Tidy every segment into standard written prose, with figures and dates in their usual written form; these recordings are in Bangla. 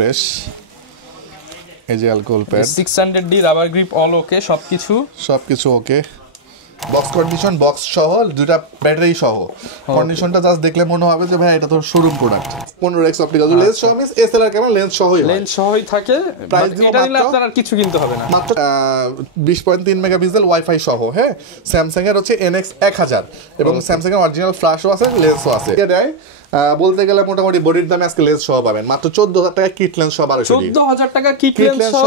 ফ্রেশ। এই যে alcohol pad 600D rubber grip all okay, সবকিছু ওকে। বক্স কন্ডিশন, বক্স সহ, দুটা ব্যাটারি সহ। কন্ডিশনটা জাস্ট দেখলে মনে হবে যে ভাই এটা তো showroom product. 15x optical lens সহ, মিন্স এসএলআর ক্যামেরা লেন্স সহই থাকে। এটা নিলে আপনার আর কিছু কিনতে হবে না। মাত্র 20.3 মেগাপিক্সেল ওয়াইফাই সহ। হ্যাঁ, স্যামসাং এর হচ্ছে NX 1000 এবং স্যামসাং এর অরিজিনাল ফ্ল্যাশও আছে, লেন্সও আছে। বলতে গেলে মোটামুটি বডির দামে আজকে লেন্স সহ পাবেন মাত্র 14,000 টাকা। কিট লেন্স সহ 12,000 টাকা কিট লেন্স সহ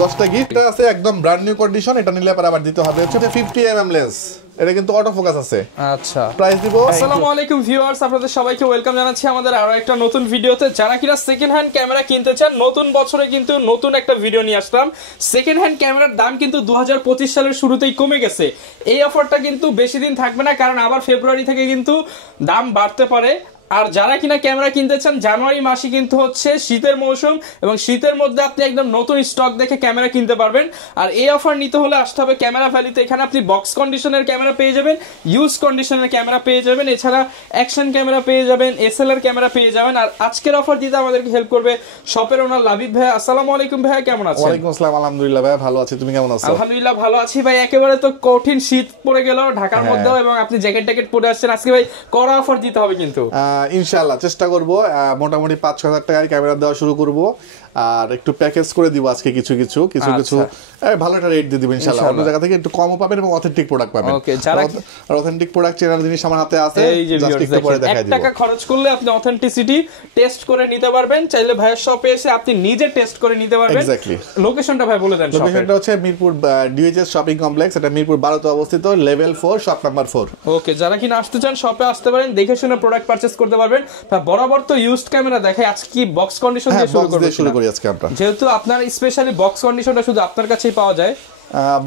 10টা গিফট আছে, একদম ব্র্যান্ড নিউ কন্ডিশন। এটা নিলে আবার দিতে হবে হচ্ছে 50mm লেন্স। এটা কিন্তু অটো ফোকাস আছে। আচ্ছা, প্রাইস দিব। আসসালামু আলাইকুম ভিউয়ার্স, আপনাদের সবাইকে ওয়েলকাম জানাচ্ছি আমাদের আরো একটা নতুন ভিডিওতে। যারা কিনা সেকেন্ড হ্যান্ড ক্যামেরা কিনতে চান, নতুন বছরে কিন্তু নতুন একটা ভিডিও নিয়ে আসলাম। সেকেন্ড হ্যান্ড ক্যামেরার দাম কিন্তু 2025 সালের শুরুতেই কমে গেছে। এই অফারটা কিন্তু বেশি দিন থাকবে না, কারণ আবার ফেব্রুয়ারি থেকে কিন্তু দাম বাড়তে পারে। আর যারা কিনা ক্যামেরা কিনতে চান, জানুয়ারি মাসে কিন্তু হচ্ছে শীতের মৌসুম, এবং শীতের মধ্যে আপনি একদম নতুন স্টক দেখে ক্যামেরা কিনতে পারবেন। আর এই অফার নিতে হলে আসতে হবে ক্যামেরা ভ্যালিতে। এখানে আপনি বক্স কন্ডিশনের ক্যামেরা পেয়ে যাবেন, ইউজ কন্ডিশনের ক্যামেরা পেয়ে যাবেন, এছাড়া অ্যাকশন ক্যামেরা পেয়ে যাবেন, এসএলআর ক্যামেরা পেয়ে যাবেন। আর আজকের অফার দিতে আমাদেরকে হেল্প করবে শপের ওনার লাবিব ভাই। আসসালামু আলাইকুম ভাই, কেমন আছেন? ওয়ালাইকুম আসসালাম, আলহামদুলিল্লাহ ভাই ভালো আছি, তুমি কেমন আছো? আলহামদুলিল্লাহ ভালো আছি ভাই। একেবারে তো কঠিন শীত পড়ে গেল ঢাকার মধ্যেও, এবং আপনি জ্যাকেট ট্যাকেট পরে আসছেন। আজকে ভাই কড়া অফার দিতে হবে কিন্তু ইনশাআল্লাহ। চেষ্টা করব মোটামুটি 5-6 হাজার টাকায় ক্যামেরা দেওয়া শুরু করব, আর একটু প্যাকেজ করে দিব আজকে কিছু ভালো একটা রেট দিয়ে দিব ইনশাআল্লাহ। অন্য জায়গা থেকে একটু কমও পাবেন এবং অথেন্টিক প্রোডাক্ট পাবেন। ওকে, যারা আর অথেন্টিক প্রোডাক্ট চেনার জিনিস আমার হাতে আছে, জাস্ট একটু পরে দেখাই দিব। 1 টাকা খরচ করলে আপনি অথেন্টিসিটি টেস্ট করে নিতে পারবেন। চাইলে ভাইয়ের শপে এসে আপনি নিজে টেস্ট করে নিতে পারবেন। এক্স্যাক্টলি। লোকেশনটা ভাই বলে দেন। লোকেশনটা হচ্ছে মিরপুর ডিএইচএস শপিং কমপ্লেক্স, এটা মিরপুর 12 তে অবস্থিত, লেভেল 4, শপ নাম্বার 4। ওকে, যারা কিনা আসতে চান শপে আসতে পারেন, দেখে শুনে প্রোডাক্ট পারচেজ করতে পারবেন। বরাবর তো ইউজড ক্যামেরা দেখাই, আজকে কি বক্স কন্ডিশন দিয়ে শুরু করি আজকে আমরা, যেহেতু আপনার স্পেশালি বক্স কন্ডিশনটা শুধু আপনার কাছেই পাওয়া যায়।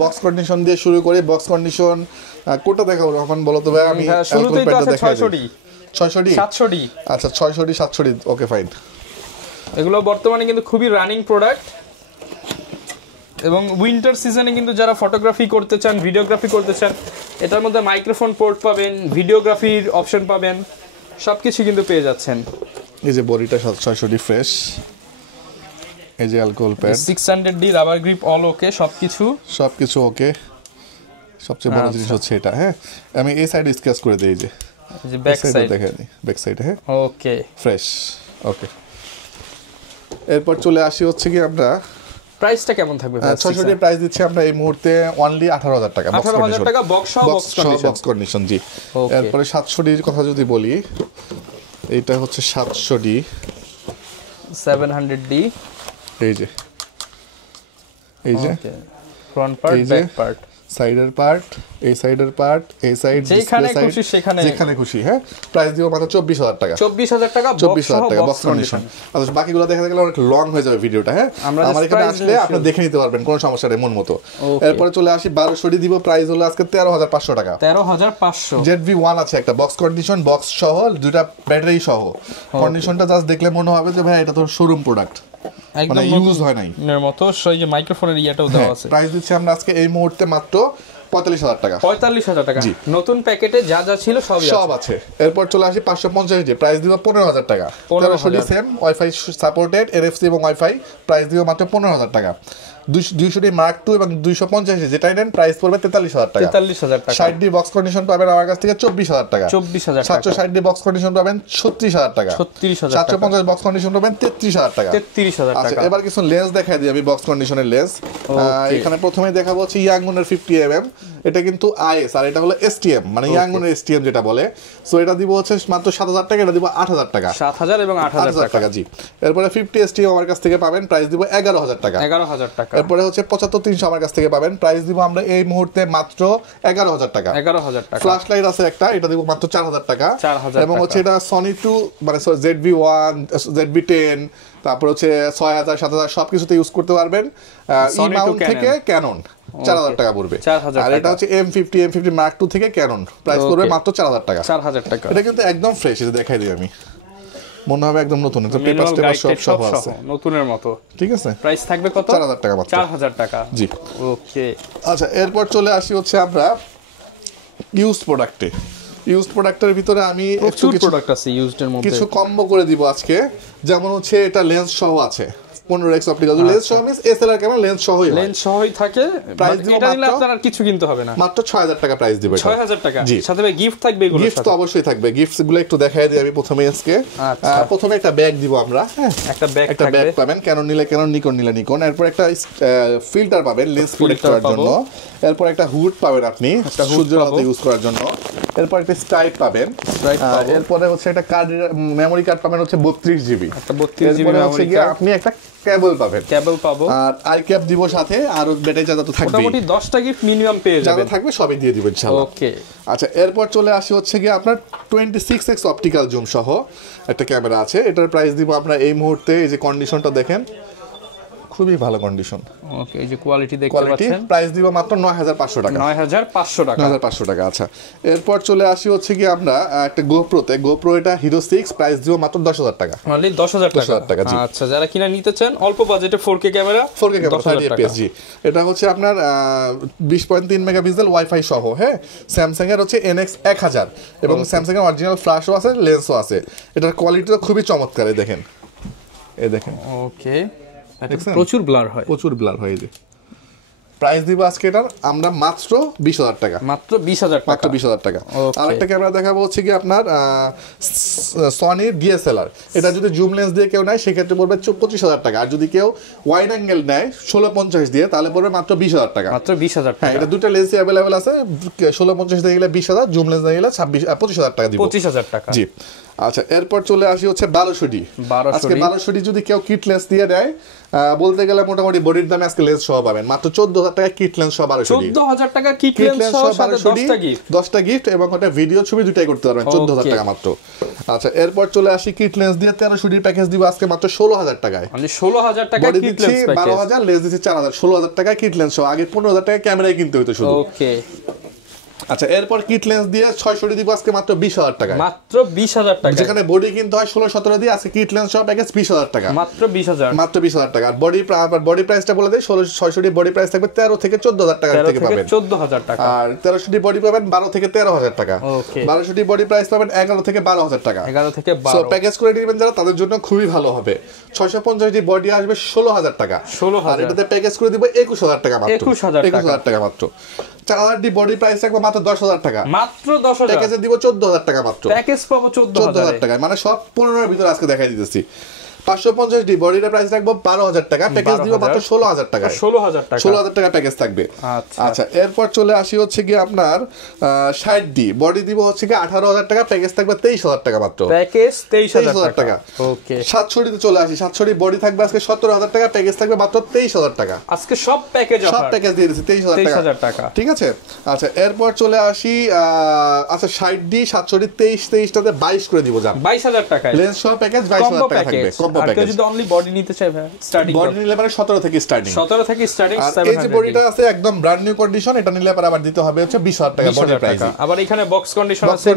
বক্স কন্ডিশন দিয়ে শুরু করি। বক্স কন্ডিশন কোনটা দেখাবো রহমান, বলো তো ভাই? আমি শুরুতেই তো আছে 600D 700D। আচ্ছা, 600D 700D, ওকে ফাইন। এগুলো বর্তমানে কিন্তু খুবই রানিং প্রোডাক্ট, এবং উইন্টার সিজনে কিন্তু যারা ফটোগ্রাফি করতে চান, ভিডিওগ্রাফি করতে চান, এটার মধ্যে মাইক্রোফোন পোর্ট পাবেন, ভিডিওগ্রাফির অপশন পাবেন, সবকিছু কিন্তু পেয়ে যাচ্ছেন। এই যে বডিটা 600D ফ্রেশ। এই যে alcohol pad 600D rubber grip all okay, সবকিছু ওকে। সবচেয়ে বড় জিনিস হচ্ছে এটা। হ্যাঁ, আমি এই সাইডে স্কেচ করে দেই, যে ব্যাক সাইড দেখাই দিই, ব্যাক সাইডে। হ্যাঁ, ওকে ফ্রেশ। ওকে, এরপর চলে আসি হচ্ছে কি আমরা প্রাইসটা কেমন থাকবে? 600D প্রাইস দিচ্ছি আমরা এই মুহূর্তে অনলি 18,000 টাকা। 18,000 টাকা বক্স কন্ডিশন। জি। এরপরে 700D এর কথা যদি বলি, এইটা হচ্ছে 700D 700D। এই যে ফ্রন্ট পার্ট, ব্যাক পার্ট, সাইডের পার্ট, এই সাইডের পার্ট, এই সাইড, যেখানে খুশি। হ্যাঁ, প্রাইস দিব মাত্র 24,000 টাকা। 24,000 টাকা বক্স কন্ডিশন। আচ্ছা, বাকিগুলো দেখা গেলে অনেক লং হয়ে যাবে ভিডিওটা। হ্যাঁ, আমার এখানে আসলে আপনি দেখে নিতে পারবেন, কোনো সমস্যা নেই, মন মতো। এরপরে চলে আসি 1200D দিব, প্রাইস হলো আজকে 13,500 টাকা। 13,500। ZV-1 আছে একটা, বক্স কন্ডিশন, বক্স সহ, দুটা ব্যাটারি সহ। কন্ডিশনটা জাস্ট দেখলে মনে হবে যে ভাই এটা তো শোরুম প্রোডাক্ট, একদম ইউজ হয় নাই এর মতো। সেই যে মাইক্রোফোনের ইয়াটাও দেওয়া আছে। প্রাইস দিচ্ছি আমরা আজকে এই মুহূর্তে মাত্র 45,000 টাকা। 45,000 টাকা। নতুন প্যাকেটে যা যা ছিল সব আছে। এরপর চলে আসি 550D, প্রাইস দিব 15,000 টাকা। 1300D same, wifi supported, NFC এবং ওয়াইফাই, প্রাইস দিব মাত্র 15,000 টাকা। 200D Mark II এবং 250, যেটাই নেন প্রাইস পড়বে 43,000 টাকা। 60D বক্স কন্ডিশন পাবেন আমার কাছ থেকে 24,000 টাকা। 760D বক্স কন্ডিশন পাবেন 36,000 টাকা। 750 বক্স কন্ডিশন পাবেন 33,000 টাকা। 33,000 টাকা। আচ্ছা, এবার কিছু লেন্স দেখাই দিই আমি, বক্স কন্ডিশনের লেন্স। এখানে প্রথমেই দেখাবো হচ্ছে ইয়াংগুনের 50mm। এটা কিন্তু IS, আর এটা হলো STM, মানে ইয়াংগুনের STM যেটা বলে। সো এটা দিব হচ্ছে মাত্র 7,000 টাকা, এটা দিব 8,000 টাকা। 7,000 এবং 8,000 টাকা। জি। এরপরে 50 STM আমার কাছ থেকে পাবেন, প্রাইস দিব 11,000 টাকা। 11,000 টাকা। এরপরে হচ্ছে 75-300 আমার কাছ থেকে পাবেন, প্রাইস দিব আমরা এই মুহূর্তে মাত্র 11,000 টাকা। 11,000 টাকা। ফ্ল্যাশ লাইট আছে একটা, এটা দিব মাত্র 4,000 টাকা। 4,000 এবং হচ্ছে এটা Sony 2, মানে ZV-1, ZV-10, তারপর হচ্ছে 6,000 7,000 সবকিছুতে ইউজ করতে পারবেন। E-mount থেকে ক্যানন 4,000 টাকা পড়বে। আর এটা হচ্ছে M50 Mark II থেকে ক্যানন, প্রাইস পড়বে মাত্র 4,000 টাকা। 4,000 টাকা। এটা কিন্তু একদম ফ্রেশ, এটা দেখাই দিই আমি, মনে হবে একদম নতুন। এটা পেপার স্টেপার সব আছে, নতুনের মতো। ঠিক আছে, প্রাইস থাকবে কত? 4,000 টাকা মাত্র। 4,000 টাকা। জি। ওকে, আচ্ছা, এরপর চলে আসি হচ্ছে আমরা ইউজ প্রোডাক্টে। ইউজড প্রোডাক্টের ভিতরে আমি একটু প্রচুর প্রোডাক্ট আছে ইউজড এর মধ্যে, কিছু কম্বো করে দিব আজকে। যেমন হচ্ছে এটা লেন্স সহ আছে 15x অপটিক্যাল লেন্স সহ, মিন্স এসএলআর ক্যামেরা লেন্স সহই হয়, লেন্স সহই থাকে। প্রাইস এটা নিলে আপনার আর কিছু কিনতে হবে না, মাত্র 6000 টাকা প্রাইস দিব। 6000 টাকা, জি। সাথে ভাই গিফট থাকবে, এগুলো গিফট তো অবশ্যই থাকবে। গিফটস গুলো একটু দেখাই দিই আমি প্রথমে আজকে। প্রথমে একটা ব্যাগ দিব আমরা, হ্যাঁ একটা ব্যাগ পাবেন, ক্যানন নিলে ক্যানন, নিকন নিলে নিকন। এরপর একটা ফিল্টার পাবেন লেন্স প্রোটেক্ট করার জন্য। এরপর একটা হুড পাবেন আপনি সূর্যের আলোতে ইউজ করার জন্য। এরপর একটা স্ট্রাইপ পাবেন। এরপরে হচ্ছে একটা কার্ড, মেমোরি কার্ড পাবেন হচ্ছে 32 জিবি। একটা 32 জিবি মেমোরি কার্ড। আপনি একটা কেবল পাবেন, কেবল পাবো, আর আই ক্যাপ দিব সাথে, আর ব্যাটারি চার্জার তো থাকবেই। মোটামুটি 10টা গিফট মিনিমাম পেয়ে যাবেন, যা থাকবে সবই দিয়ে দিব ইনশাআল্লাহ। ওকে। আচ্ছা, এরপর চলে আসি হচ্ছে গিয়ে আপনার 26x অপটিক্যাল জুম সহ একটা ক্যামেরা আছে। এটার প্রাইস দিব আমরা এই মুহূর্তে, এই যে কন্ডিশনটা দেখেন খুবই ভালো কন্ডিশন। ওকে, এই যে কোয়ালিটি দেখতে পাচ্ছেন, প্রাইস দিব মাত্র 9500 টাকা। 9500 টাকা, 9500 টাকা। আচ্ছা, এরপর চলে আসি হচ্ছে কি আমরা একটা গোপ্রোতে। গোপ্রো এটা হিরো 6, প্রাইস দিব মাত্র 10000 টাকা। মানে 10000 টাকা। আচ্ছা, যারা কিনা নিতে চান অল্প বাজেটে 4K ক্যামেরা, 30 fps জি। এটা হচ্ছে আপনার 20.3 মেগাপিক্সেল ওয়াইফাই সহ, হ্যাঁ। স্যামসাং এর হচ্ছে NX 1000 এবং স্যামসাং এর অরিজিনাল ফ্ল্যাশও আছে, লেন্সও আছে। এটার কোয়ালিটি তো খুবই চমৎকার, এই দেখেন, এই দেখেন। ওকে, প্রচুর ব্লার হয়, প্রচুর ব্লার হয়। এই যে প্রাইস দিব আজকে এটার আমরা মাত্র 20000 টাকা। মাত্র 20000 টাকা, মাত্র 20000 টাকা। আরেকটা ক্যামেরা দেখাবো হচ্ছে কি আপনার সনির DSLR। এটা যদি জুম লেন্স দিয়ে কেউ নেয় সেক্ষেত্রে পড়বে 25000 টাকা, আর যদি কেউ ওয়াইড অ্যাঙ্গেল নেয় 1650 দিয়ে তাহলে পড়বে মাত্র 20000 টাকা। মাত্র 20000 টাকা। হ্যাঁ, এটা দুটো লেন্সই अवेलेबल আছে। 1650 দিয়ে গেলে 20000, জুম লেন্স দিয়ে গেলে 25000 টাকা দিব। 25000 টাকা, জি। আচ্ছা, এরপর চলে আসি হচ্ছে 1200D। আজকে 1200D যদি কেউ কিট লেন্স দিয়ে দেয়, বলতে গেলে মোটামুটি বডির দামে আজকে লেন্স সহ পাবেন মাত্র 14000 টাকা কিট লেন্স সহ 1200D। 14000 টাকা কিট লেন্স সহ, সাথে 10টা গিফট, 10টা গিফট এবং ওটা ভিডিও ছবি দুটাই করতে পারবেন 14000 টাকা মাত্র। আচ্ছা, এরপর চলে আসি কিট লেন্স দিয়ে 1300D প্যাকেজ দিব আজকে মাত্র 16000 টাকায়। মানে 16000 টাকা কিট লেন্স প্যাকেজ, 12000 লেন্স দিচ্ছি 4000, 16000 টাকা কিট লেন্স সহ। আগে 15000 টাকা ক্যামেরাই কিনতে হতো শুধু। ওকে। আচ্ছা, এরপর কিট লেন্স দিয়ে 600D দিব আজকে মাত্র 20000 টাকা। মাত্র 20000 টাকা, যেখানে বডি কিনতে হয় 16-17 দিয়ে, আজকে কিট লেন্স সহ প্যাকেজ 20000 টাকা। মাত্র 20000, মাত্র 20000 টাকা। আর বডি প্রাইসটা বলে দেই, 600D বডি প্রাইস থাকবে 13 থেকে 14000 টাকা থেকে পাবেন। 14000 টাকা। আর 1300D বডি পাবেন 12 থেকে 13000 টাকা। ওকে। 1200D বডি প্রাইস পাবেন 11 থেকে 12000 টাকা। 11 থেকে 12। সো প্যাকেজ করে দিবেন যারা, তাদের জন্য খুবই ভালো হবে। 650D বডি আসবে 16000 টাকা। 16000, আর এটাতে প্যাকেজ করে দিব 21000 টাকা মাত্র। 21000 টাকা মাত্র। 4000D বডি প্রাইস থাকবে মাত্র 10000 টাকা। মাত্র 10000। প্যাকেজে দিব 14000 টাকা মাত্র। প্যাকেজ পাবো 14000 টাকা। মানে সব 15 এর ভিতরে আজকে দেখাই দিতেছি। 550D বডির প্রাইস রাখবো 12000 টাকা, প্যাকেজ দিব মাত্র 16000 টাকা। 16000 টাকা, 16000 টাকা প্যাকেজ থাকবে। আচ্ছা, এরপর চলে আসি হচ্ছে কি আপনার 60D বডি দিব হচ্ছে কি 18000 টাকা, প্যাকেজ থাকবে 23000 টাকা মাত্র। প্যাকেজ 23000 টাকা। ওকে। 700D তে চলে আসি। 700D বডি থাকবে আজকে 17000 টাকা, প্যাকেজ থাকবে মাত্র 23000 টাকা। আজকে সব প্যাকেজ অফার, সব প্যাকেজ দিয়ে দিয়েছি 23000 টাকা। ঠিক আছে। আচ্ছা, এরপর চলে আসি আচ্ছা 60D 700D 23 টাতে 22 করে দিব, জান 22000 টাকা। লেন্স সহ প্যাকেজ 22000 টাকা থাকবে। Combo package. যদি অনলি বডি নিতে চাই ভাই, স্টার্টিং বডি নিলে পরে 17 থেকে স্টার্টিং। 17 থেকে স্টার্টিং 700। এই যে বডিটা আছে একদম ব্র্যান্ড নিউ কন্ডিশন, এটা নিলে পরে আবার দিতে হবে হচ্ছে 20000 টাকা বডি প্রাইস। আবার এখানে বক্স কন্ডিশন আছে,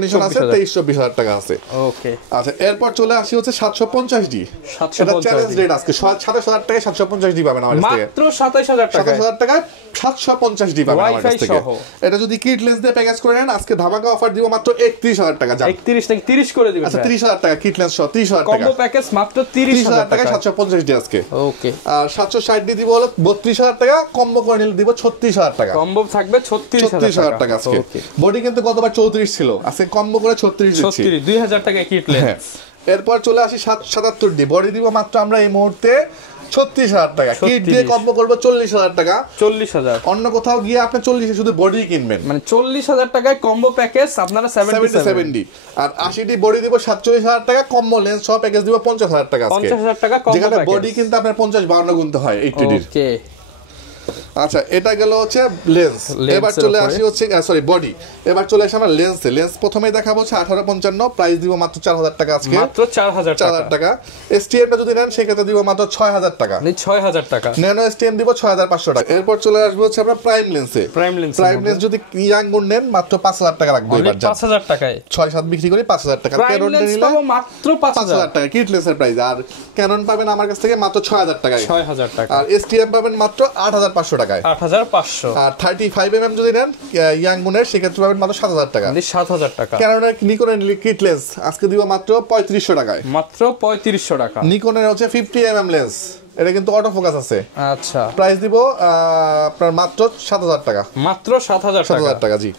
23000 টাকা আছে। ওকে। আচ্ছা, এরপর চলে আসি হচ্ছে 750D। এটা চ্যালেঞ্জ রেট আজকে 27000 টাকা 750D পাবেন আমাদের থেকে। মাত্র 27000 টাকা। 27000 টাকা 750D পাবেন আমাদের থেকে। এটা যদি কিট লেন্স দিয়ে প্যাকেজ করে নেন আজকে ধামাকা অফার দিব মাত্র 31000 টাকা। 31 থেকে 30 করে দিবেন। আচ্ছা, 30000 টাকা কিট লেন্স সহ 30000 টাকা কম্বো প্যাকেজ মাত্র 30000 টাকা। 750D আজকে। ওকে। আর 760D দিব হলো 32000 টাকা, কম্বো করে নিলে দিব 36000 টাকা। কম্বো থাকবে 36000 টাকা আজকে। বডি কিন্তু গতবার 34 ছিল, আজকে কম্বো করে 36 দিচ্ছি। 2000 টাকা কিট লেন্স। এরপর চলে আসি 77D বডি দিব মাত্র আমরা এই মুহূর্তে 36000 টাকা। কিট দিয়ে কম্বো করব 40000 টাকা। 40000। অন্য কোথাও গিয়ে আপনি 40 এ শুধু বডি কিনবেন, মানে 40000 টাকায় কম্বো প্যাকেজ আপনারা 77D। আর 80D বডি দিব 47000 টাকা, কম্বো লেন্স সহ প্যাকেজ দিব 50000 টাকা আজকে। 50000 টাকা কম্বো প্যাকেজ। যেখানে বডি কিন্তু আপনার 50-52 গুনতে হয় 80D। ওকে। আচ্ছা, এটা গেল হচ্ছে লেন্স। এবার চলে আসি হচ্ছে সরি বডি। এবার চলে আসি আমরা লেন্সে। লেন্স প্রথমেই দেখাবো হচ্ছে 1855, প্রাইস দিব মাত্র 4000 টাকা আজকে। মাত্র 4000 টাকা। STM টা যদি নেন সেক্ষেত্রে দিব মাত্র 6000 টাকা। 6000 টাকা। ন্যানো STM দিব 6500 টাকা। এরপর চলে আসবে হচ্ছে আমরা প্রাইম লেন্সে। প্রাইম লেন্স যদি ইয়াং গুণ নেন মাত্র 5000 টাকা রাখবো এবার। 5000 টাকায় 6-7 বিক্রি করি 5000 টাকা। ক্যানন নিলে মাত্র 5000 টাকা কিট লেন্সের প্রাইস। আর ক্যানন পাবেন আমার কাছ থেকে মাত্র 6000 টাকায়। 6000 টাকা। আর STM পাবেন মাত্র 8500 টাকায়। 8500। আর 35mm যদি নেন ইয়াংগুনের সেক্ষেত্রে পাবেন মাত্র 7000 টাকা। 7000 টাকা। ক্যানোনের নিকনের লিকুইড লেন্স আজকে দিব মাত্র 3500 টাকায়। মাত্র 3500 টাকা। নিকনের হচ্ছে 50mm লেন্স, এটা কিন্তু অটো ফোকাস আছে। আচ্ছা, প্রাইস দিব আপনার মাত্র 7000 টাকা। মাত্র 7000 টাকা জি।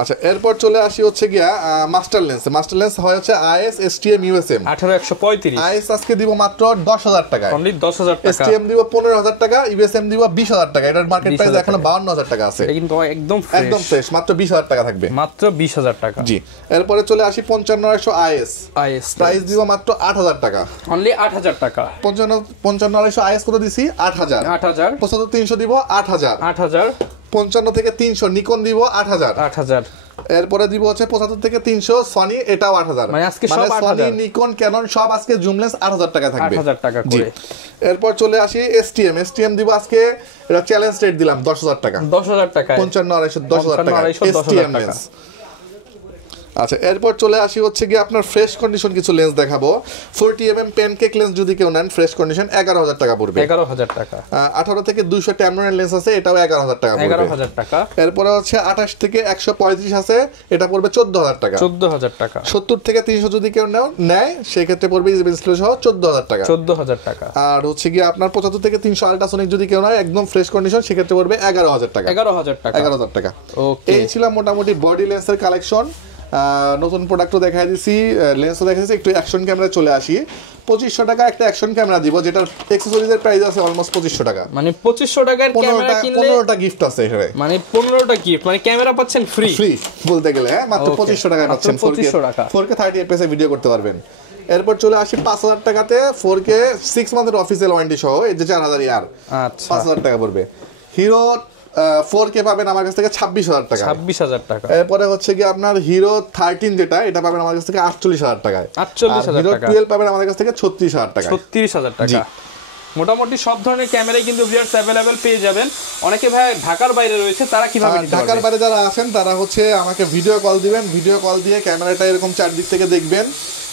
আচ্ছা, এরপর চলে আসি হচ্ছে গিয়া মাস্টার লেন্স। মাস্টার লেন্স হয় হচ্ছে আইএস, এসটিএম, ইউএসএম। 18135। আইএস আজকে দিব মাত্র 10000 টাকায়। অনলি 10000 টাকা। এসটিএম দিব 15000 টাকা, ইউএসএম দিব 20000 টাকা। এটার মার্কেট প্রাইস এখন 52000 টাকা আছে। এটা কিন্তু একদম ফ্রেশ, মাত্র 20000 টাকা থাকবে। মাত্র 20000 টাকা জি। এরপরে চলে আসি 55900 আইএস। প্রাইস দিব মাত্র 8000 টাকা। অনলি 8000 টাকা। 55900 আইএস কত দিছি? 8000। 75300 দিব 8000। 55 থেকে 300 নিকন দিব 8000। এরপরে দিব হচ্ছে 75 থেকে 300 সনি, এটাও 8000। মানে আজকে সব 8000। সনি, নিকন, ক্যানন সব আজকে জুম লেন্স 8000 টাকা থাকবে। 8000 টাকা করে। এরপর চলে আসি এসটিএম দিব আজকে, এটা চ্যালেঞ্জ রেট দিলাম 10000 টাকা। 10000 টাকা। 55900 10000 টাকা এসটিএম লেন্স। আচ্ছা, এরপর চলে আসি হচ্ছে কি আপনার ফ্রেশ কন্ডিশন কিছু লেন্স দেখাবো। 40mm প্যানকেক লেন্স যদি কেউ নেন ফ্রেশ কন্ডিশন 11000 টাকা পড়বে। 11000 টাকা। 18 থেকে 200 ট্যামরনের লেন্স আছে, এটাও 11000 টাকা পড়বে। 11000 টাকা। এরপরে হচ্ছে 28 থেকে 135 আছে, এটা পড়বে 14000 টাকা। 14000 টাকা। 70 থেকে 300 যদি কেউ নেয় সেই ক্ষেত্রে পড়বে ডিসপ্লে সহ 14000 টাকা। 14000 টাকা। আর হচ্ছে কি আপনার 75 থেকে 300 আল্ট্রাসনিক যদি কেউ নেয় একদম ফ্রেশ কন্ডিশন সেক্ষেত্রে পড়বে 11000 টাকা। 11000 টাকা। 11000 টাকা। ওকে, এই ছিল মোটামুটি বডি লেন্সের কালেকশন। নতুন প্রোডাক্টও দেখাই দিছি, লেন্সও দেখাই দিছি। একটু অ্যাকশন ক্যামেরা চলে আসি। 2500 টাকা একটা অ্যাকশন ক্যামেরা দিব, যেটার অ্যাকসেসরিজের প্রাইস আছে অলমোস্ট 2500 টাকা। মানে 2500 টাকার ক্যামেরা কিনলে 15টা গিফট আছে এখানে। মানে 15টা গিফট, মানে ক্যামেরা পাচ্ছেন ফ্রি বলতে গেলে। হ্যাঁ, মাত্র 2500 টাকায় পাচ্ছেন 2500 টাকা। 4K 30 fps এ ভিডিও করতে পারবেন। এরপর চলে আসি 5000 টাকাতে 4K 6 মান্থের অফিসিয়াল ওয়ারেন্টি সহ, এই যে 4000 ইয়ার। আচ্ছা, 5000 টাকা পড়বে। হিরো 4K পাবেন আমার কাছ থেকে 26000 টাকা। 26000 টাকা। এরপরে হচ্ছে কি আপনার হিরো 13 যেটা, এটা পাবেন আমার কাছ থেকে 48000 টাকায়। 48000 হিরো টাকা। 12 পাবেন আমাদের কাছ থেকে 36000 টাকা। 36000 টাকা। মোটামুটি সব ধরনের ক্যামেরাই কিন্তু ভিউয়ার্স अवेलेबल পেয়ে যাবেন। অনেকে ভাই ঢাকার বাইরে রয়েছে, তারা কিভাবে নিতে পারবে? ঢাকার বাইরে যারা আছেন তারা হচ্ছে আমাকে ভিডিও কল দিবেন। ভিডিও কল দিয়ে ক্যামেরাটা এরকম চারদিক থেকে দেখবেন,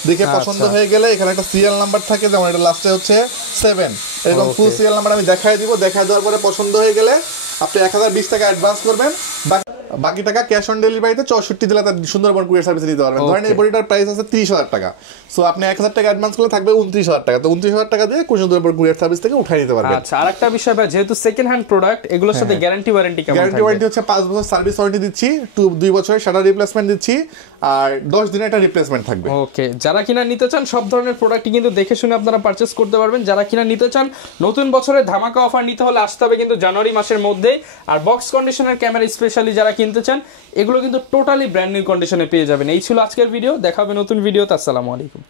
দেখে পছন্দ হয়ে গেলে এখানে একটা সিরিয়াল নাম্বার থাকে, যেমন এটা লাস্টে হচ্ছে 7, এরকম ফুল সিরিয়াল নাম্বার আমি দেখাই দিব। দেখাই দেওয়ার পরে পছন্দ হয়ে গেলে আপনি 1020 টাকা অ্যাডভান্স করবেন, বাকি টাকা ক্যাশ অন ডেলিভারিতে 64 জেলাতে সুন্দরবন কুরিয়ার সার্ভিসে দিতে পারবেন। ধরেন এই বডিটার প্রাইস আছে 30000 টাকা, সো আপনি 1000 টাকা অ্যাডভান্স করলে থাকবে 29000 টাকা। তো 29000 টাকা দিয়ে সুন্দরবন কুরিয়ার সার্ভিস থেকে উঠাই নিতে পারবেন। আচ্ছা, আরেকটা বিষয় ভাই, যেহেতু সেকেন্ড হ্যান্ড প্রোডাক্ট, এগুলোর সাথে গ্যারান্টি ওয়ারেন্টি কেমন থাকবে? গ্যারান্টি ওয়ারেন্টি হচ্ছে 5 বছর সার্ভিস ওয়ারেন্টি দিচ্ছি, 2 বছরের শাটার রিপ্লেসমেন্ট দিচ্ছি, আর 10 দিনের একটা রিপ্লেসমেন্ট থাকবে। ওকে, যারা কিনা নিতে চান সব ধরনের প্রোডাক্টই কিন্তু দেখে শুনে আপনারা পারচেজ করতে পারবেন। যারা কিনা নিতে চান নতুন বছরে ধামাকা অফার নিতে হলে আসতে হবে কিন্তু জানুয়ারি মাসের মধ্যেই। আর বক্স কন্ডিশনের ক্যামেরা স্পেশালি যারা কিনতে চান এগুলো কিন্তু টোটালি ব্র্যান্ড নিউ কন্ডিশনে পেয়ে যাবেন। এই ছিল আজকের ভিডিও, দেখা হবে নতুন ভিডিওতে। আসসালামু আলাইকুম।